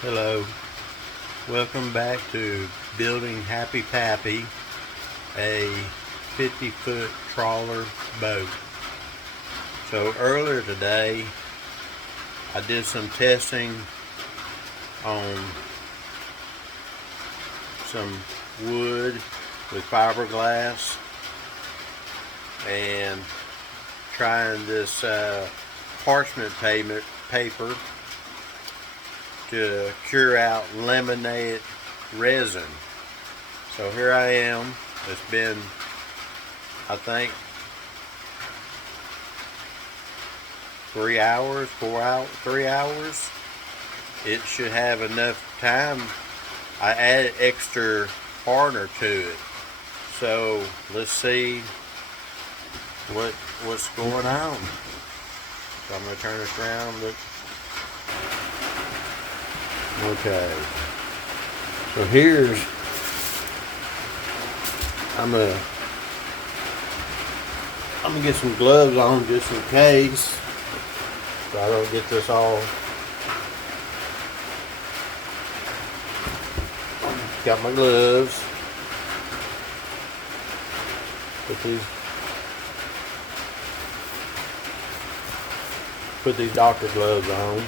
Hello, welcome back to building Happy Pappy, a 50-foot trawler boat. So earlier today I did some testing on some wood with fiberglass and trying this parchment paper to cure out laminated resin. So here I am. It's been, I think, 3 hours, 4 hours, 3 hours. It should have enough time. I added extra hardener to it. So let's see what's going on. So I'm going to turn this around. Look. Okay, so here's, I'm gonna get some gloves on just in case, so I don't get this all. Got my gloves. Put these doctor gloves on.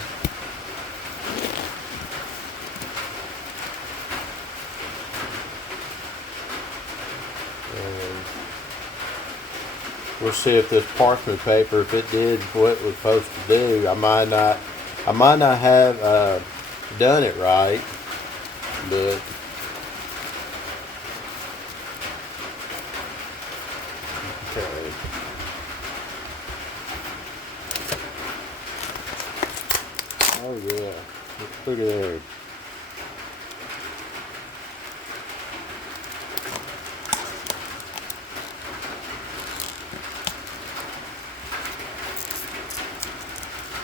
We'll see if this parchment paper, if it did what it was supposed to do. I might not have done it right, but okay. Oh yeah, look at there.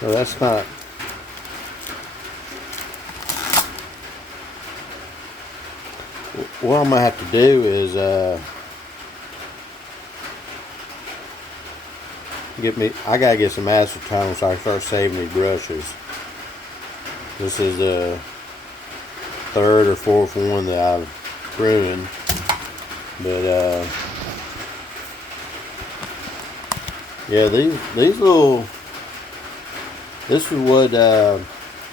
No, that's not. What I'm gonna have to do is I gotta get some acetone so I can start saving these brushes. This is the third or fourth one that I've ruined, but yeah, these little. This is what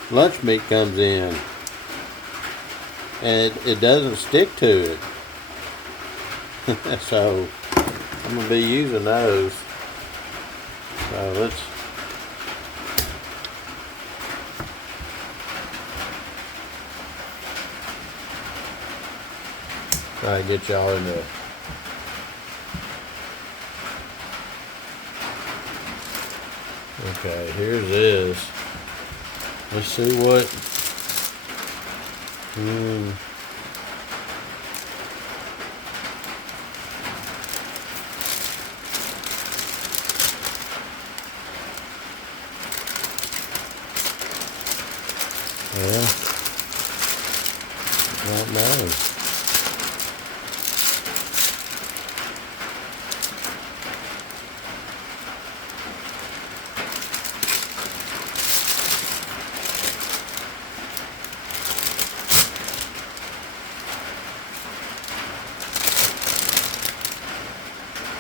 lunch meat comes in, and it doesn't stick to it. So I'm gonna be using those. So let's try to get y'all in the. Okay, here's this. Let's see what. Yeah. Don't know.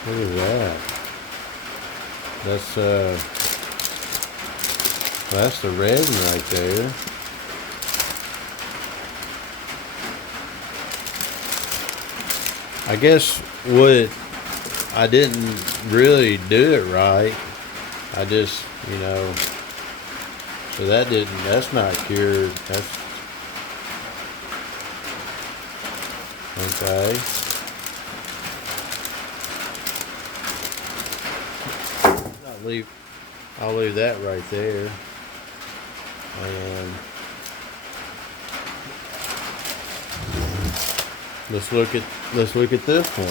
Look at that. That's the resin right there. I guess I didn't really do it right. I just, so that's not cured. That's okay. I'll leave that right there. And let's look at this one.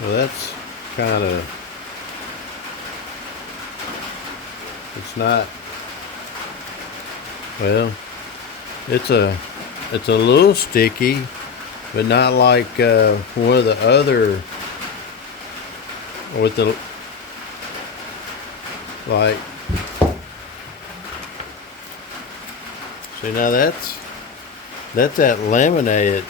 Well, that's kind of, it's not, well, it's a little sticky. but not like one of the other with the like. See, now that's that laminated.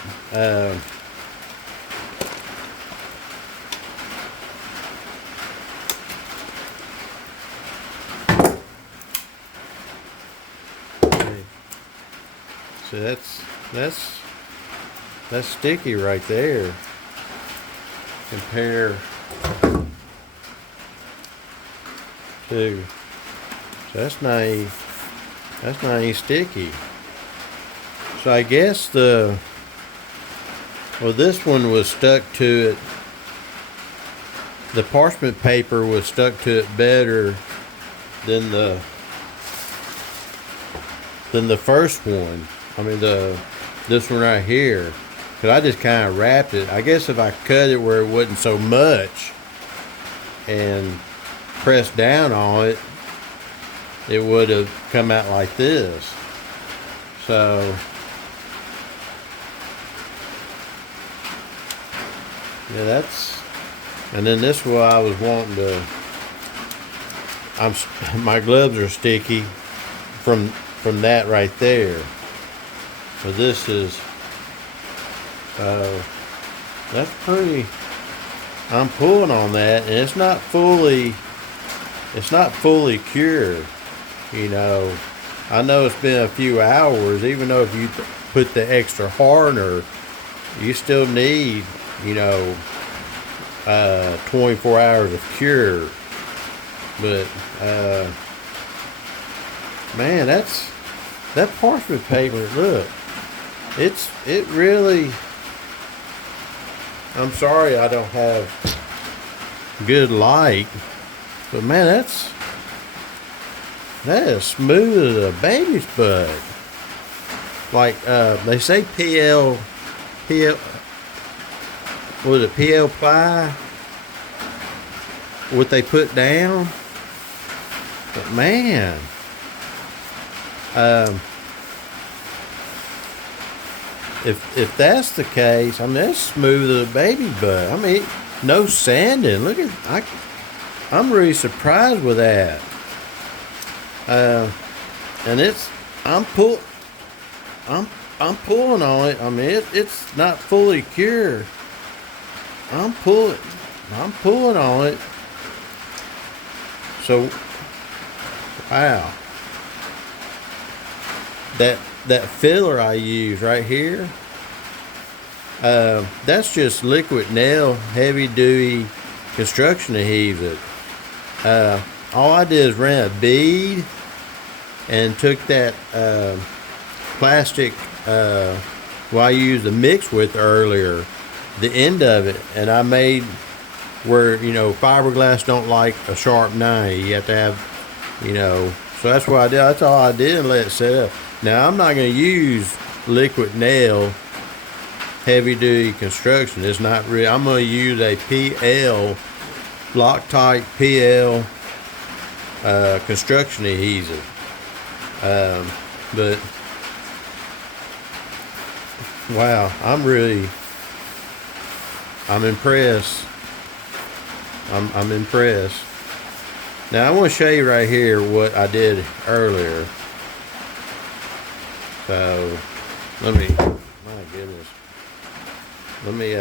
So that's sticky right there. Compare to, so that's not any sticky. So I guess this one was stuck to it. The parchment paper was stuck to it better than the first one. I mean this one right here, because I just kind of wrapped it. I guess if I cut it where it wasn't so much and pressed down on it, it would have come out like this. So yeah, that's, and then this is what I was wanting to. My gloves are sticky from that right there. So this is, that's pretty. I'm pulling on that, and it's not fully cured. You know, I know it's been a few hours. Even though if you put the extra hardener, you still need, 24 hours of cure. But man, that parchment paper. Look, it really. I'm sorry I don't have good light, but man, that is smooth as a baby's butt. Like they say PL, was it PL ply? What they put down, but man, if that's the case, I mean, that's smooth as a baby butt. I mean, no sanding. Look at, I'm really surprised with that. And I'm pulling on it. I mean, it's not fully cured. I'm pulling on it. So, wow. That filler I use right here, that's just liquid nail heavy duty construction adhesive. All I did is ran a bead and took that plastic I used to mix with earlier, the end of it, and I made where fiberglass don't like a sharp knife. You have to have, so that's what I did. That's all I did, and let it set up. Now I'm not going to use liquid nail heavy duty construction. It's not real. I'm going to use a PL Loctite PL construction adhesive. But wow, I'm impressed. I'm impressed. Now I want to show you right here what I did earlier. So my goodness, let me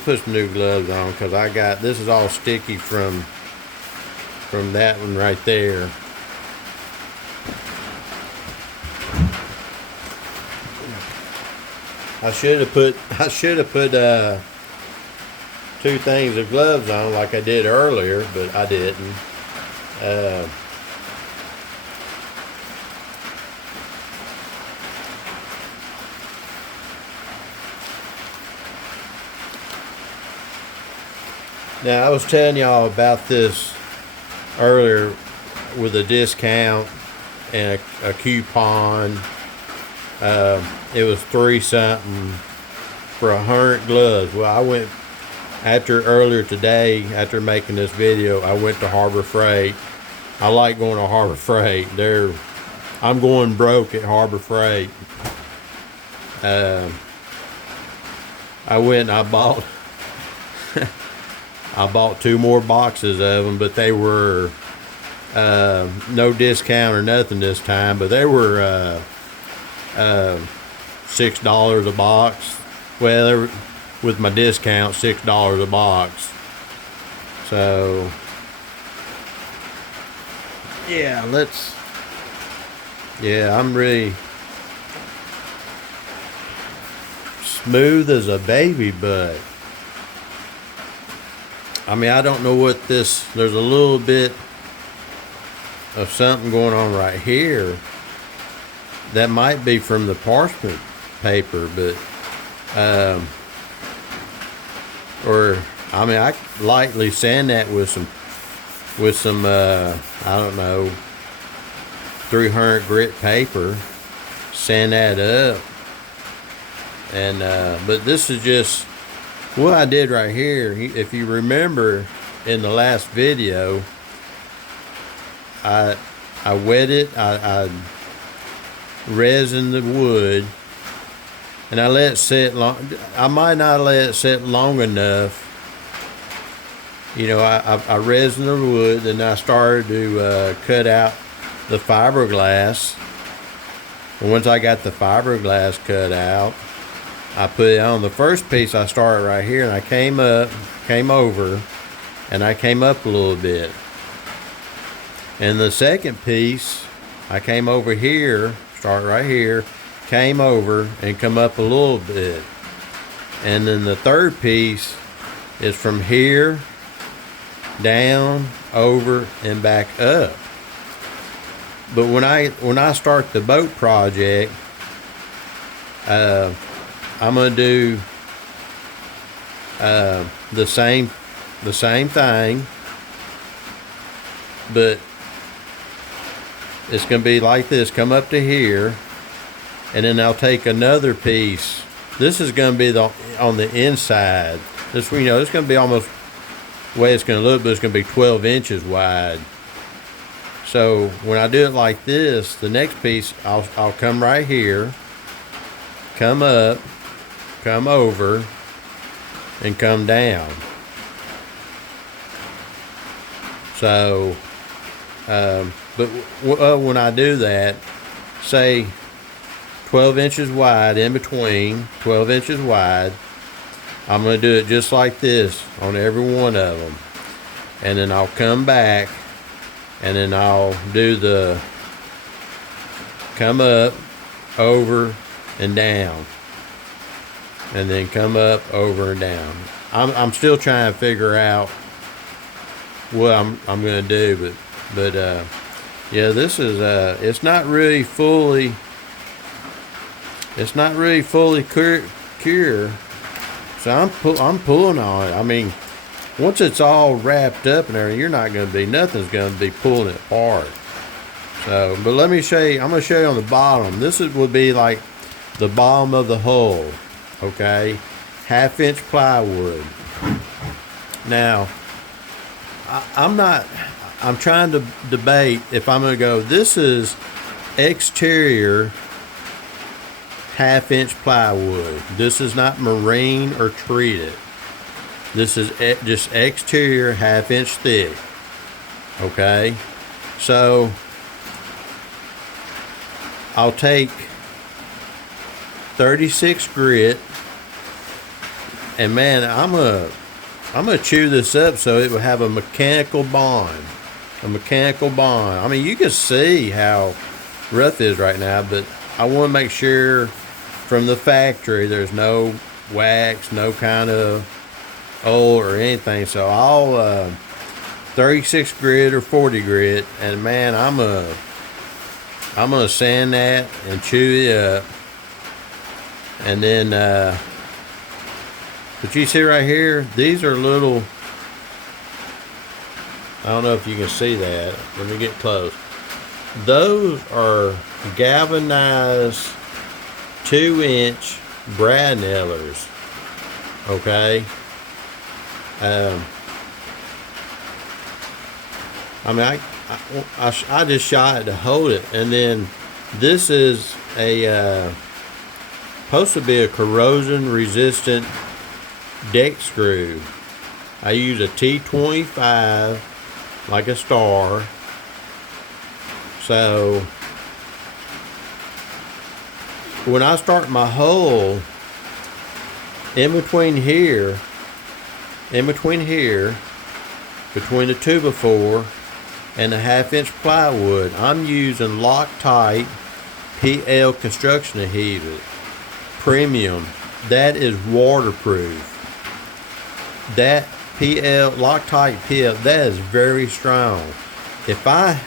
put some new gloves on, because this is all sticky from that one right there. I should have put 2 things of gloves on like I did earlier, but I didn't. Now, I was telling y'all about this earlier with a discount and a coupon. It was $3 something for 100 gloves. Well, I went earlier today, after making this video, I went to Harbor Freight. I like going to Harbor Freight. I'm going broke at Harbor Freight. I went and I bought I bought 2 more boxes of them, but they were no discount or nothing this time, but they were $6 a box. Well, they were, with my discount, $6 a box. So yeah, I'm really smooth as a baby butt. I mean, I don't know what there's a little bit of something going on right here. That might be from the parchment paper, but or I mean, I lightly sand that with some I don't know, 300 grit paper, sand that up, and but this is just what I did right here. If you remember in the last video, I wet it, I resin the wood, and I let it sit long. I might not let it sit long enough. You know, I resin the wood, and I started to cut out the fiberglass. And once I got the fiberglass cut out, I put it on. The first piece I started right here, and I came over, and I came up a little bit. And the second piece, I came over here, start right here, came over and come up a little bit. And then the third piece is from here, down, over, and back up. But when I start the boat project, I'm gonna do the same thing, but it's gonna be like this. Come up to here, and then I'll take another piece. This is gonna be on the inside. This, you know, it's gonna be almost the way it's gonna look, but it's gonna be 12 inches wide. So when I do it like this, the next piece, I'll come right here, come up, come over, and come down. So, but when I do that, say 12 inches wide in between, 12 inches wide, I'm going to do it just like this on every one of them. And then I'll come back, and then I'll do the come up, over, and down. And then come up, over, and down. I'm still trying to figure out what I'm going to do, but yeah, this is it's not really fully cure. So I'm pulling on it. I mean, once it's all wrapped up and everything, nothing's going to be pulling it apart. So, but let me show you. I'm going to show you on the bottom. This would be like the bottom of the hull. Okay, 1/2 inch plywood. Now, I'm trying to debate if I'm going to go, this is exterior 1/2 inch plywood. This is not marine or treated. This is just exterior 1/2 inch thick. Okay, so I'll take 36 grit, and man, I'm gonna chew this up so it will have a mechanical bond. I mean, you can see how rough it is right now, but I want to make sure from the factory there's no wax, no kind of oil or anything. So I'll 36 grit or 40 grit, and man, I'm gonna sand that and chew it up. And then, but you see right here, these are little, I don't know if you can see that. Let me get close. Those are galvanized 2-inch brad nailers. Okay. I mean, I just shot it to hold it, and then this is a supposed to be a corrosion resistant deck screw. I use a T25 like a star. So when I start my hole in between here, between the 2x4 and the 1/2 inch plywood, I'm using Loctite PL construction adhesive premium. That is waterproof. That Loctite PL, that is very strong. If I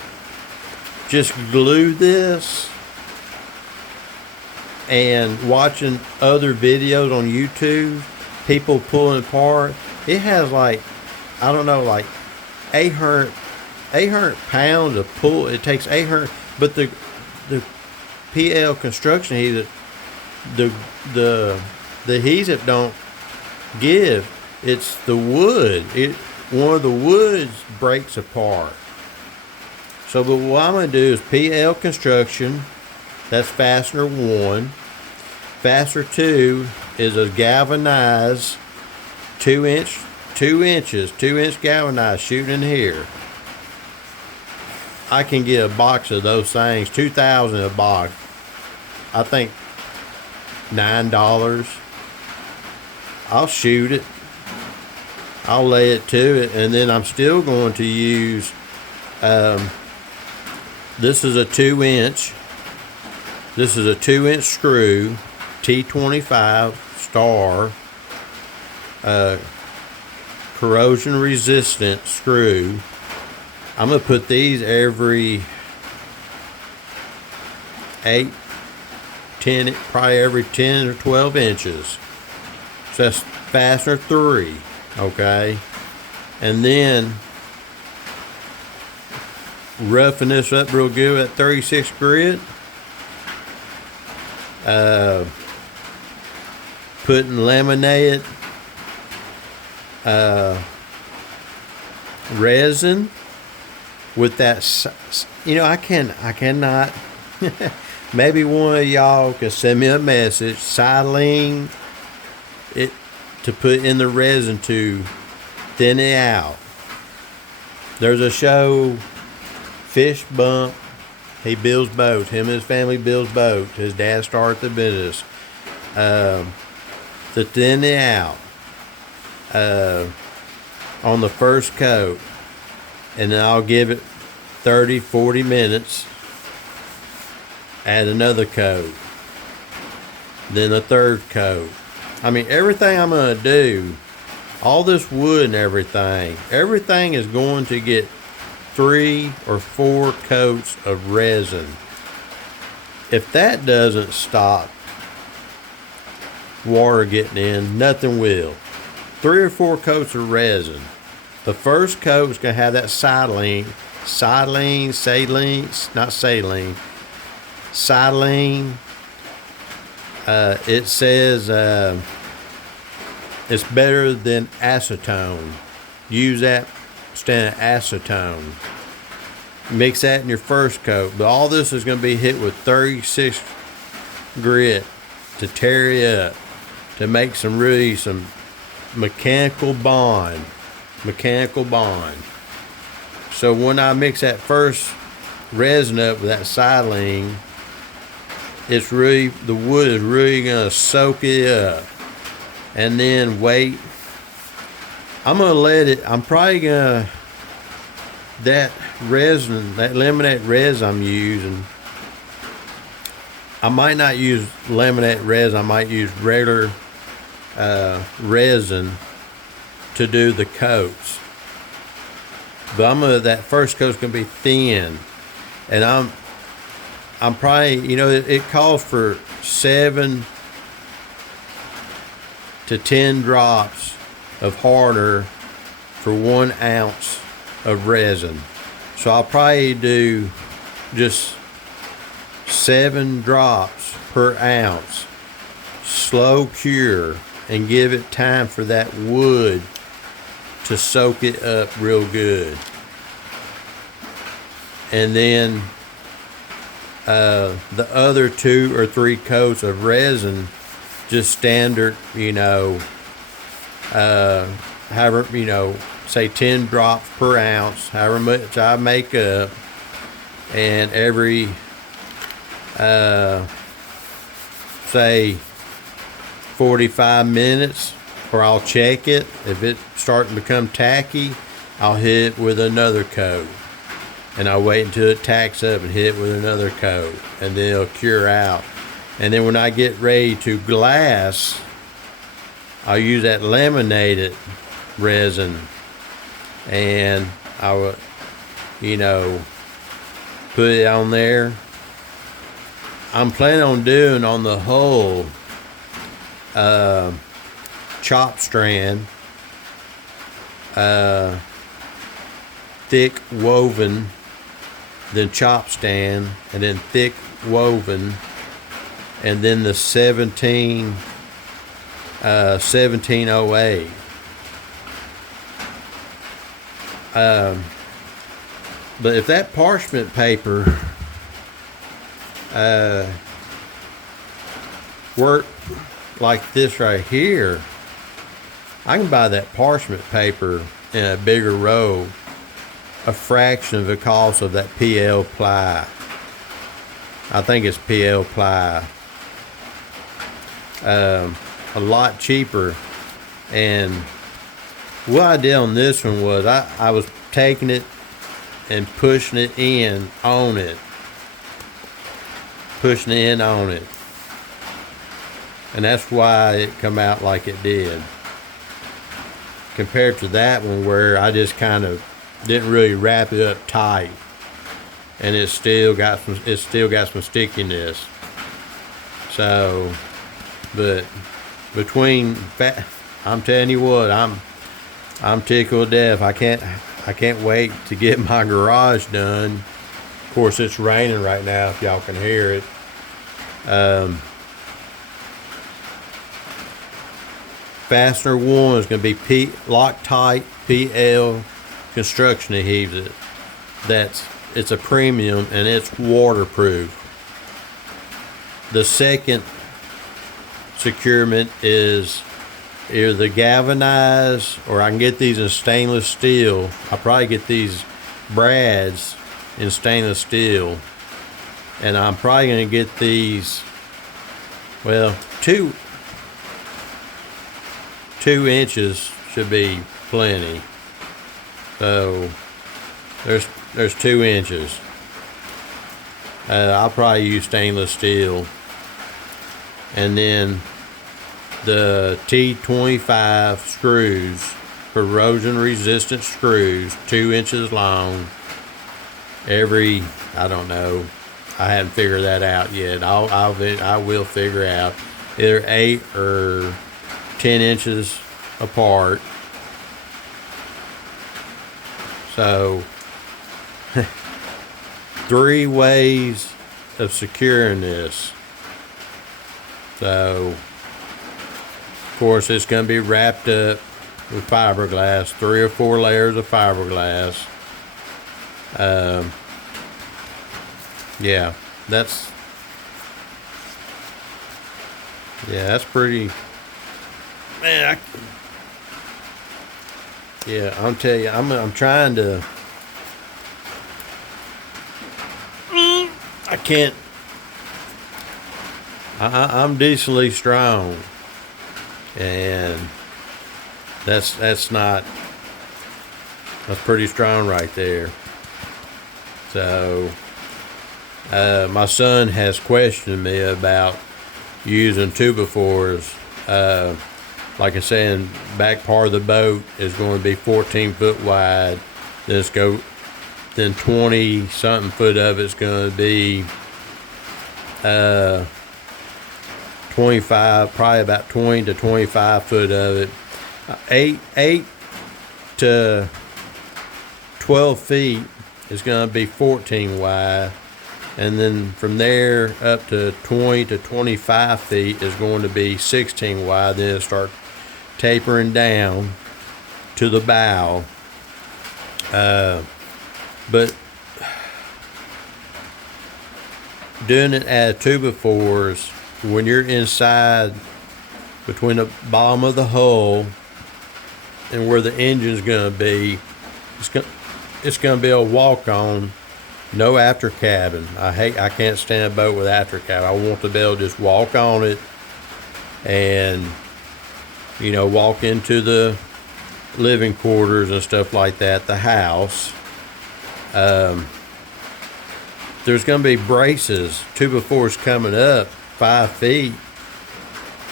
just glue this and watching other videos on YouTube, people pulling it apart, it has like, I don't know, like 800 pounds of pull. It takes 800, but the PL construction adhesive, the adhesive don't give. It's the wood. One of the woods breaks apart. So, but what I'm gonna do is PL construction. That's fastener 1. Fastener 2 is a galvanized 2 inch galvanized shooting in here. I can get a box of those things, $2,000 a box. I think $9. I'll shoot it. I'll lay it to it, and then I'm still going to use. This is a 2-inch. This is a 2-inch screw, T25 star, corrosion resistant screw. I'm gonna put these every 8, 10, probably every 10 or 12 inches. So that's fastener 3, okay? And then roughing this up real good at 36 grit. Putting laminated resin with that, you know, I cannot maybe one of y'all can send me a message, silene it to put in the resin to thin it out. There's a show, Fish Bump. He builds boats. Him and his family builds boats. His dad started the business. To thin it out on the first coat. And then I'll give it 30, 40 minutes. Add another coat. Then a third coat. I mean, everything I'm going to do, all this wood and everything is going to get 3 or 4 coats of resin. If that doesn't stop water getting in, nothing will. 3 or 4 coats of resin. The first coat is going to have that silene, not saline, silene. It says it's better than acetone. Use that instead of acetone. Mix that in your first coat. But all this is going to be hit with 36 grit to tear it up, to make some mechanical bond. So when I mix that first resin up with that silene, the wood is really going to soak it up. And then wait. I'm going to let it, I'm probably going to, that resin, that laminate resin I'm using, I might not use laminate resin, I might use regular resin to do the coats. But that first coat's going to be thin. And I'm probably, you know, it calls for 7 to 10 drops of hardener for 1 ounce of resin. So I'll probably do just 7 drops per ounce, slow cure, and give it time for that wood to soak it up real good. And then the other 2 or 3 coats of resin just standard, however, say 10 drops per ounce, however much I make up, and every, say 45 minutes, or I'll check it. If it's starting to become tacky, I'll hit it with another coat. And I'll wait until it tacks up and hit it with another coat, and then it'll cure out. And then when I get ready to glass, I'll use that laminated resin, and I will, put it on there. I'm planning on doing on the whole chop strand, thick woven, then chop stand, and then thick woven, and then the 1708. But if that parchment paper worked like this right here, I can buy that parchment paper in a bigger roll, a fraction of the cost of that PL ply. I think it's PL ply. A lot cheaper. And what I did on this one was I was taking it and pushing it in on it. And that's why it come out like it did. Compared to that one where I just kind of didn't really wrap it up tight. And it's still got some stickiness. So, but between I'm telling you what, I'm tickled to death. I can't wait to get my garage done. Of course, it's raining right now, if y'all can hear it. Fastener 1 is going to be Loctite PL construction adhesive. It's a premium and it's waterproof. The second securement is either the galvanized, or I can get these in stainless steel. I'll probably get these brads in stainless steel, and I'm probably going to get these, well, 2 inches should be plenty. So there's 2 inches. I'll probably use stainless steel, and then the T25 screws, corrosion resistant screws, 2 inches long. I don't know, I haven't figured that out yet. I will figure out either 8 or 10 inches apart. So 3 ways of securing this. So of course it's going to be wrapped up with fiberglass, 3 or 4 layers of fiberglass. Yeah, that's pretty, man. I'm telling you, I'm trying to, I can't, I'm decently strong, and that's pretty strong right there. So my son has questioned me about using 2x4s. Like I said, back part of the boat is going to be 14 foot wide. Then 20 something foot of it's going to be 25, probably about 20 to 25 foot of it. 8 to 12 feet is going to be 14 wide. And then from there up to 20 to 25 feet is going to be 16 wide. Then it'll start tapering down to the bow. But doing it as 2x4s, when you're inside between the bottom of the hull and where the engine's gonna be. It's gonna be a walk-on, no after cabin. I can't stand a boat with after cabin. I want to be able to just walk on it and, you know, walk into the living quarters and stuff like that, the house. There's going to be braces, 2x4s coming up 5 feet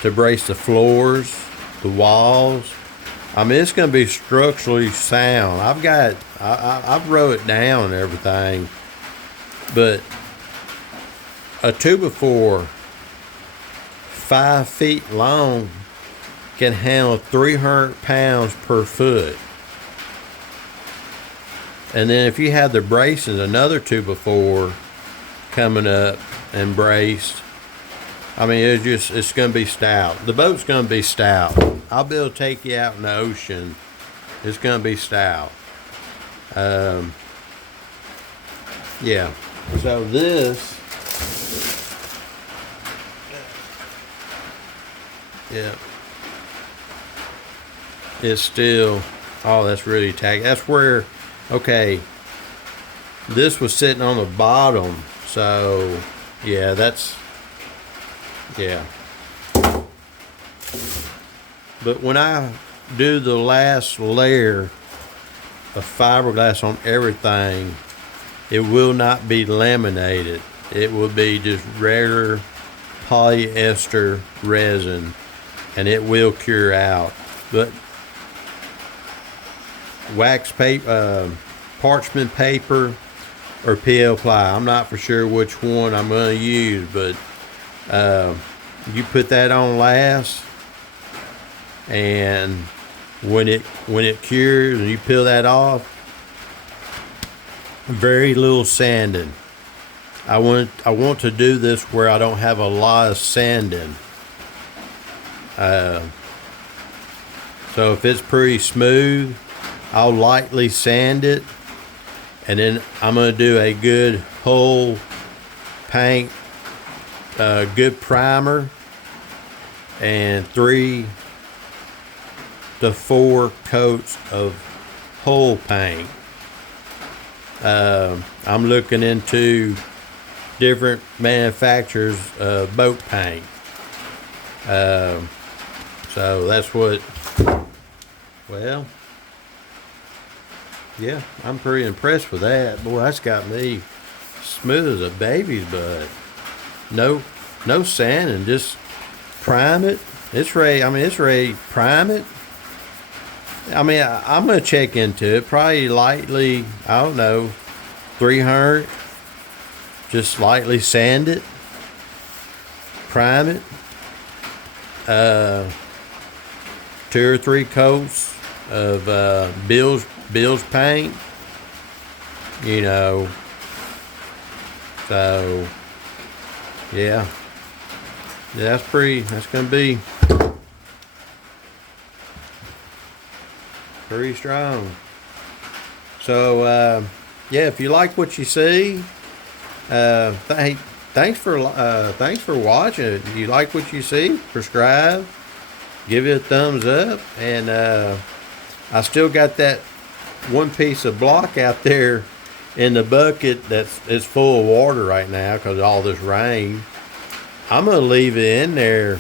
to brace the floors, the walls. I mean, it's going to be structurally sound. I've wrote it down and everything, but a 2x4 5 feet long can handle 300 pounds per foot. And then if you have the braces, another 2x4 coming up and braced, I mean, it's going to be stout. The boat's going to be stout. I'll be able to take you out in the ocean. It's going to be stout. Yeah. So this, yeah, it's still, oh, that's really tacky. That's where, okay, this was sitting on the bottom, so yeah, that's, yeah. But when I do the last layer of fiberglass on everything, it will not be laminated. It will be just regular polyester resin, and it will cure out. But wax paper, parchment paper, or PL ply, I'm not for sure which one I'm going to use, but you put that on last, and when it cures and you peel that off, very little sanding. I want to do this where I don't have a lot of sanding. So if it's pretty smooth, I'll lightly sand it, and then I'm going to do a good whole paint, good primer, and 3 to 4 coats of whole paint. I'm looking into different manufacturers of boat paint. So that's what, well, yeah, I'm pretty impressed with that. Boy, that's got me smooth as a baby's butt. No sanding, just prime it. It's ready. I mean, it's ready. Prime it. I mean, I'm gonna check into it. Probably lightly, I don't know, 300. Just lightly sand it. Prime it. 2 or 3 coats of Bill's paint. You know. So yeah. That's gonna be pretty strong. So yeah, if you like what you see, thanks for watching. If you like what you see, subscribe, give it a thumbs up, and I still got that one piece of block out there in the bucket it's full of water right now because of all this rain. I'm gonna leave it in there.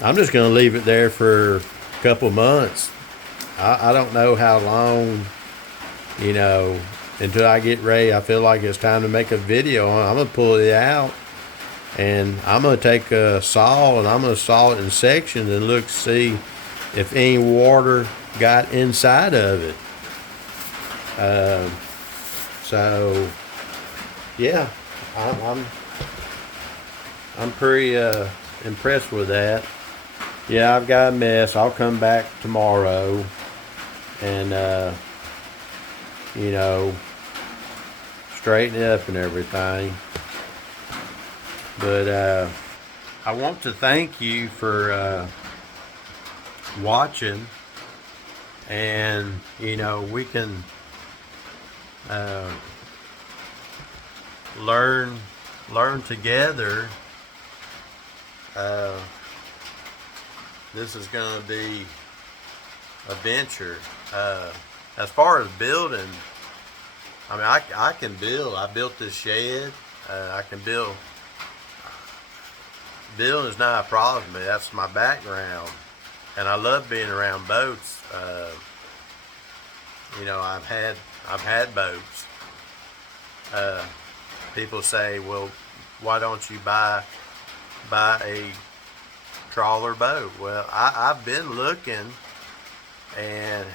I'm just gonna leave it there for a couple months. I don't know how long, you know, until I get ready. I feel like it's time to make a video on it. I'm gonna pull it out, and I'm gonna take a saw and I'm gonna saw it in sections and look to see if any water got inside of it. So yeah, I'm pretty impressed with that. Yeah, I've got a mess. I'll come back tomorrow and you know, straighten it up and everything. But I want to thank you for watching, and you know, we can learn together this is going to be a venture. As far as building, I mean, I can build. I built this shed. I can build. Building is not a problem to me. That's my background, and I love being around boats. You know, I've had boats. People say, well, why don't you buy a trawler boat? Well, I've been looking, and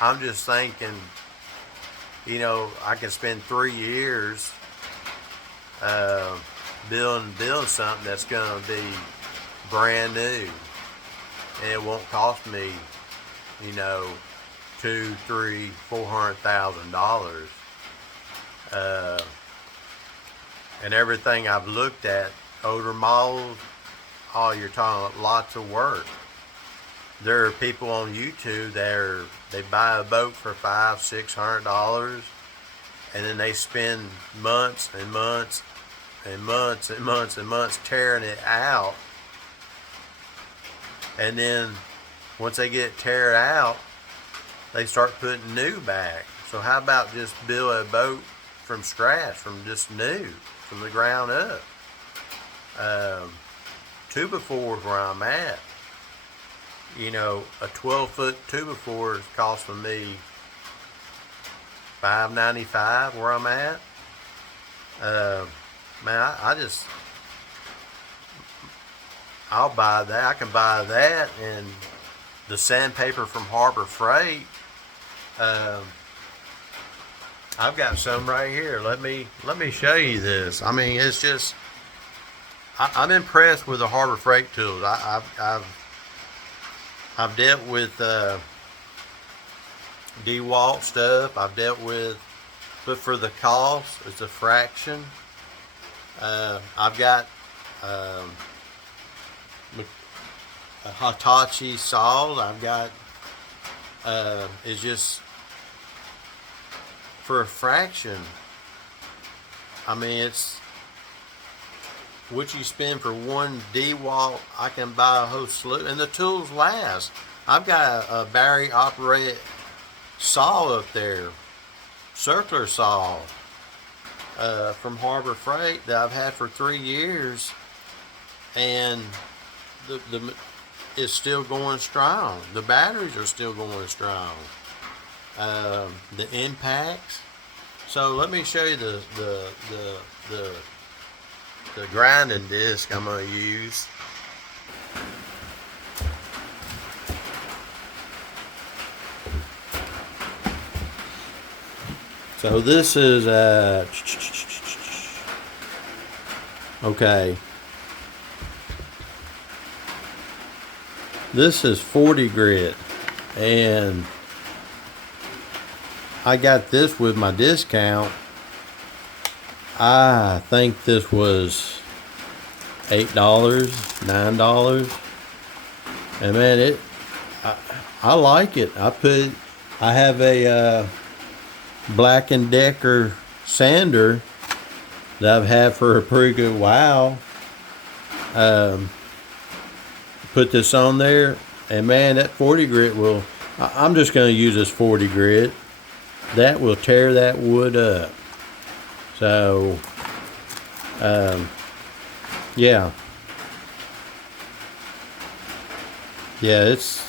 I'm just thinking, you know, I can spend 3 years building something that's going to be brand new, and it won't cost me, you know, $200,000, $300,000, $400,000. And everything I've looked at, older models, oh, you're talking lots of work. There are people on YouTube they buy a boat for $500-$600, and then they spend months and months and months and months and months tearing it out. And then once they get it tear out, they start putting new back. So how about just build a boat from scratch, from just new, from the ground up? 2x4 is where I'm at. You know, a 12-foot 2x4 is costing me $595 where I'm at. Man, I'll buy that. I can buy that, and the sandpaper from Harbor Freight. I've got some right here. Let me show you this. I mean, it's just I'm impressed with the Harbor Freight tools. I've dealt with DeWalt stuff. I've dealt with, but for the cost, it's a fraction. I've got a Hitachi saw. I've got it's just for a fraction. I mean, it's what you spend for one DeWalt. I can buy a whole slew, and the tools last. I've got a battery operated saw up there, circular saw, from Harbor Freight that I've had for 3 years, and it's still going strong. The batteries are still going strong. The impacts. So let me show you the grinding disc I'm going to use. So this is okay. This is 40 grit, and I got this with my discount. I think this was $8, $9, and man, I like it. I have a Black & Decker sander that I've had for a pretty good while. Put this on there, and man, that 40 grit will, I'm just going to use this 40 grit. That will tear that wood up. So, yeah, it's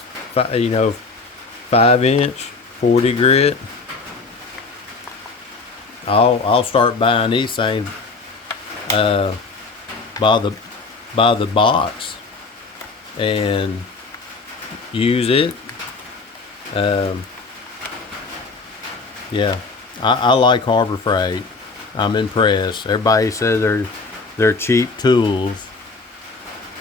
5-inch 40 grit. I'll start buying these things by the box and use it. Yeah, I like Harbor Freight. I'm impressed. Everybody says they're cheap tools.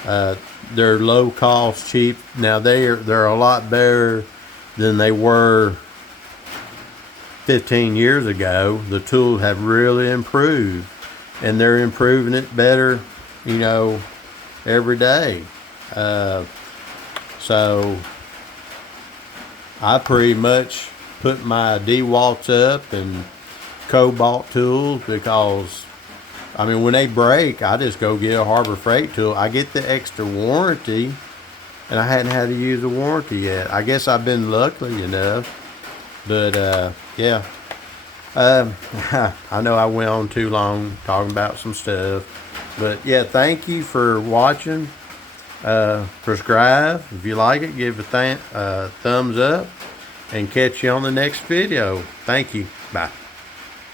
They're low cost, cheap. Now they're a lot better than they were 15 years ago. The tools have really improved, and they're improving it better, every day. So I pretty much put my DeWalt's up and Cobalt tools, because when they break, I just go get a Harbor Freight tool. I get the extra warranty and I hadn't had to use a warranty yet. I guess I've been lucky enough, but yeah. I know I went on too long talking about some stuff, but yeah, thank you for watching. Subscribe if you like it, give a thumbs up, and catch you on the next video. Thank you. Bye.